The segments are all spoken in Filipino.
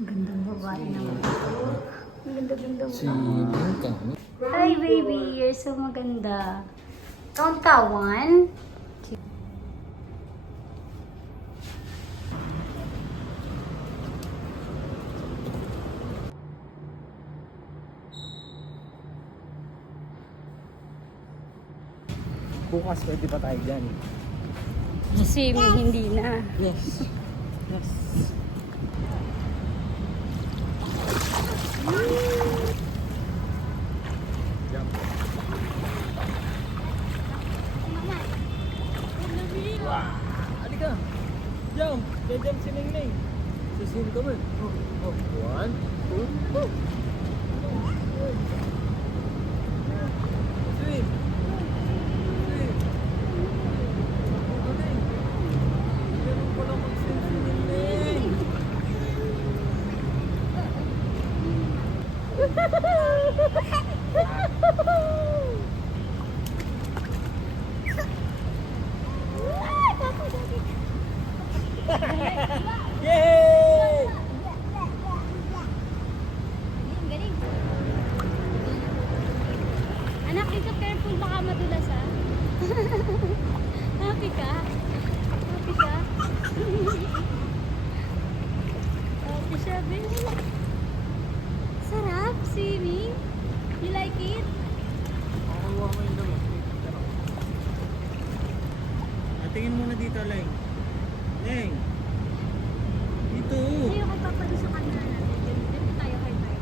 Gandang babae naman. Ang ganda-ganda mo. Si Bingka. Hi baby, you're so maganda. Count ka, 1, 2. Bukas pwede pa tayo dyan. Swimming, hindi na. Yes. Yes. Jump. Wow! Halika! Jump! Jump si Ningning. Sising ka man. Oh, 1, 2, go! Swim! Swim! Meron pala mag-swim si Ningning. Yay! Galing. Anak, ikaw careful, baka madulas ha. Happy ka? Happy ka? Happy siya, baby. Sarap, swimming. You like it? Makakuha mo yung damo. Tingin muna dito, Leng. Leng! Dito! Hindi ako papalo sa kanila natin. Dito tayo kay tayo.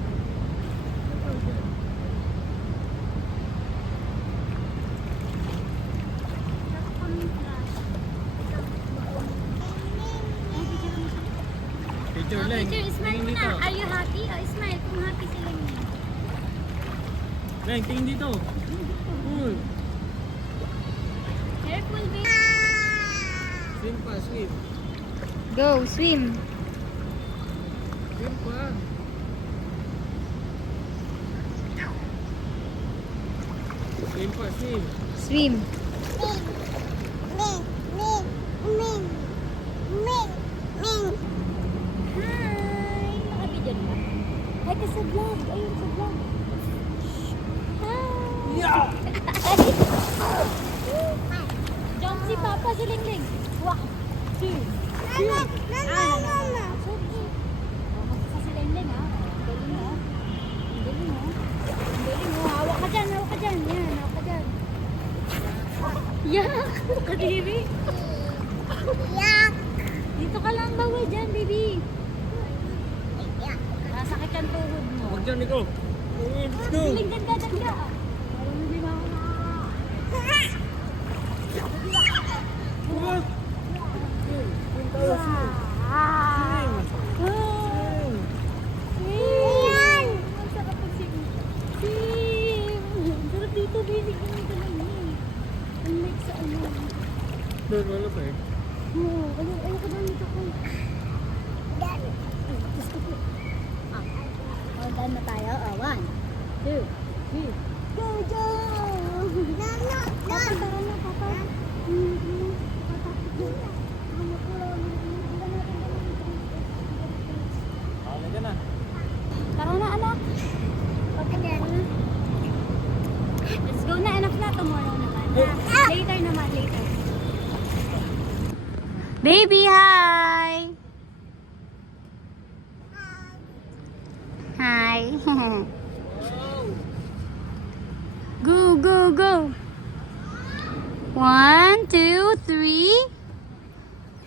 Dapat kami flash. Ay, picture mo siya. Picture, Leng. Picture, smile Tingin mo dito. na. Are you happy? Oh, smile kung happy sila niya. Leng, tingin dito. Cool. Careful, baby. Swim pa, swim. Go, swim. Swim pa. Swim pa, swim. Swim. Hi! Nakabidyo na ba? Ay, ka sa vlog. Ayun, sa vlog. Hi! Yeah! Jump si Papa si Lingling. 1, 2, 3. Magkasa si Lingling ha. Galing ha. Galing ha. Galing ha. Hawak ka dyan, hawak ka dyan. Yan, hawak ka dyan. Yak! Kadiri. Yak! Dito ka lang bawal dyan, baby. Nasakit ang tuhod mo. Huwag dyan, Nico. Let's go. Galing, ganda. Ayun, hindi mo ako What? Swim tayo, swim. Wow! Swim. Swim! Ang sarap mag-swim. Swim! Ang sarap dito, baby. Ganito lang yun. Unlike sa ano. Doon, wala pa eh. Oo, ayaw ko doon dito ko. Gusto ko. Done na tayo. 1, 2, 3. Go, go! Papa, tara na, Papa. Halika na. Tara na, anak. Pagkagyan na. Let's go na, enough na. Tomorrow naman. Later naman, later. Baby, hi! Hi. Go, go, go. 1, 2, 3.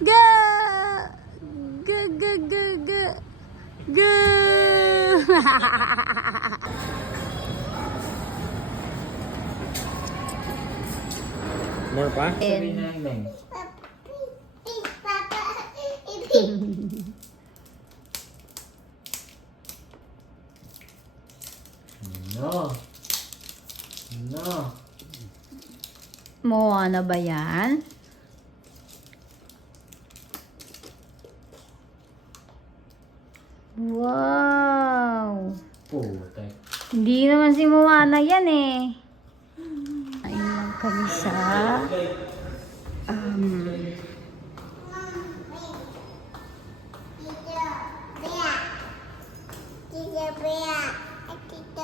Go! Go, go, go, go. Go! More pa? And- Sabi na lang. No. No. Moana ba yan? Wow! Putek. Hindi naman si Moana yan eh. Ayun lang kami sa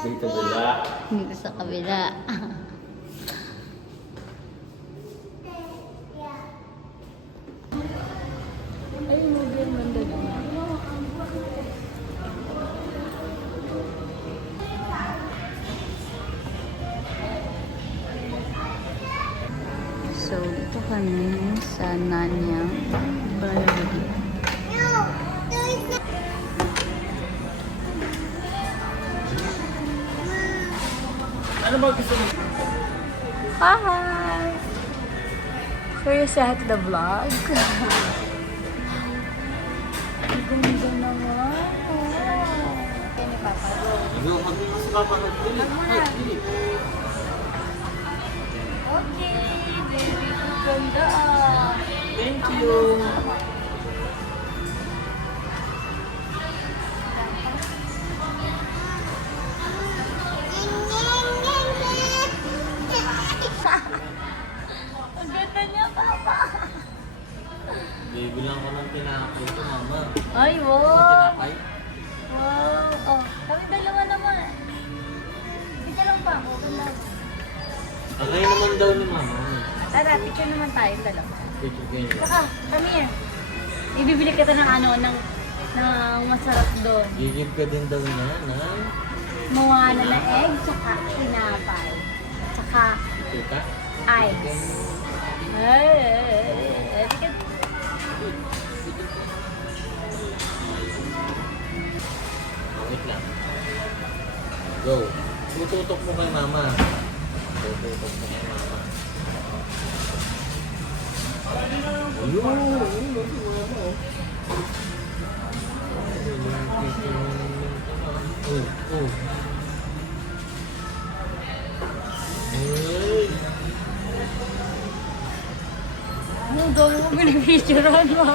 Dito bila. dito sa kabila. Ay, modern man doon. So, ito kami sa Nanyang Barbie. Ano ba gusto mo? Hi! So, you say hi to the vlog? Ang ganda naman. Kaya ni Papa. Ikaw, mag-iwas ka pa. Okay, baby. Ang ganda ah. Thank you. Ang ganda niya, Papa. Bibilang ko ng tinapay ko, mama. Ay, Ang wow. tinapay? Wow. Oh, kami dalawa naman. Picture lang pa ako. Ganda. Okay naman daw ni mama. Tara, picture naman tayo dalawa. Picture kayo. Saka, come here. Ibibili kita ng ano, ng masarap doon. Gigib ka din daw niya, na? Moana na egg, tsaka tinapay. Tsaka Tita? ice. Ay, Wait lang. Go. Tututok mo kay mama. Tututok mo kay mama. Ayun! Ayun, si mama, oh. Oh. Ay! ang dami mo binipicturean mo.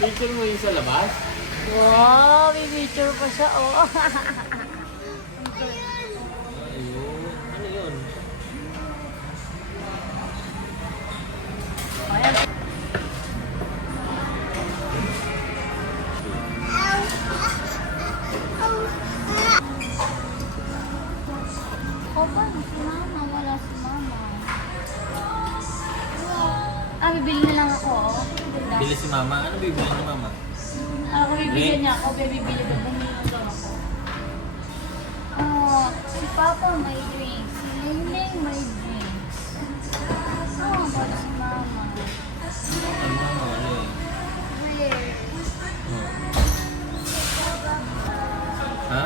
Picture mo yung sa labas? Wow, may picture pa siya, oh. Ayun. Ano yun? Ayan. Oh, paano si Mama? Wala si Mama. Ah, bibili na lang ako, oh. Bili si mama. Ano bibili ni mama? Ako bibili niya ako, bibili ko. Bumili lang ako. Oh, si Papa may drinks. Si Ningning may drinks. Oh, para si Mama. Ay, mama, ano eh? Where? Oh. Ha?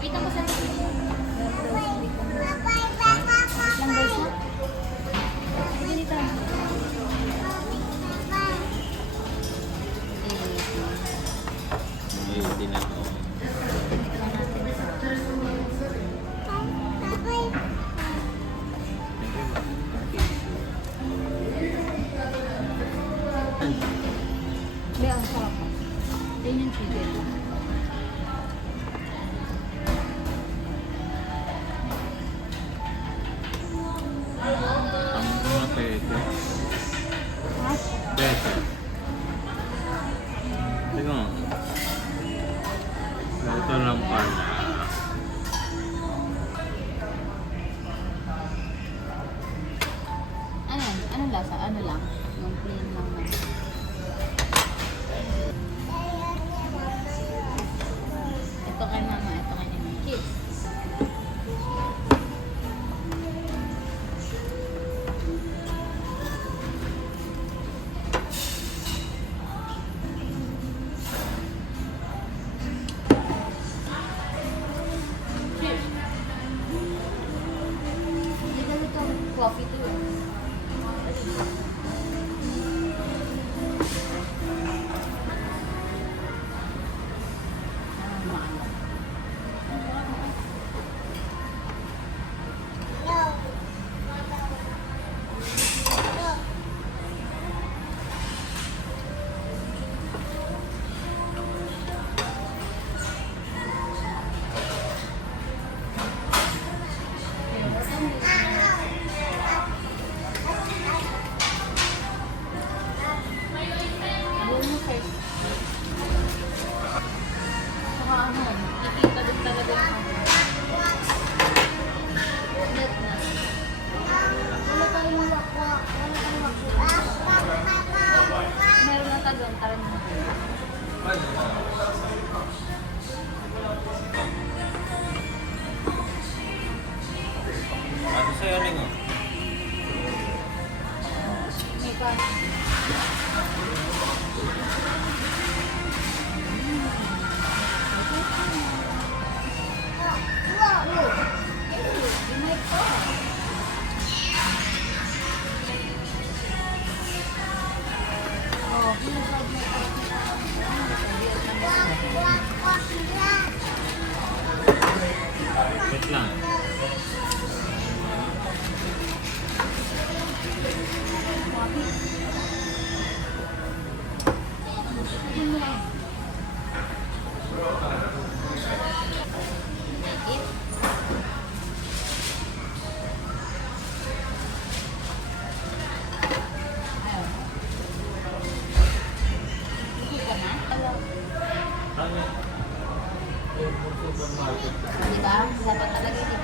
Wait ako sa lang daw siya? Sige dito. Hindi na ako. Hindi, ang sarap. Yan yung chicken. Ang mga pwede. Ha? Pwede. Tingnan mo. Ito lang pala. Ano? Ano lasa? Ano lang? Yung plain lang na. Ito kay Mama, ito kay Nini. Kiss. Hindi ganito coffee to. Diba? Dapat talaga hindi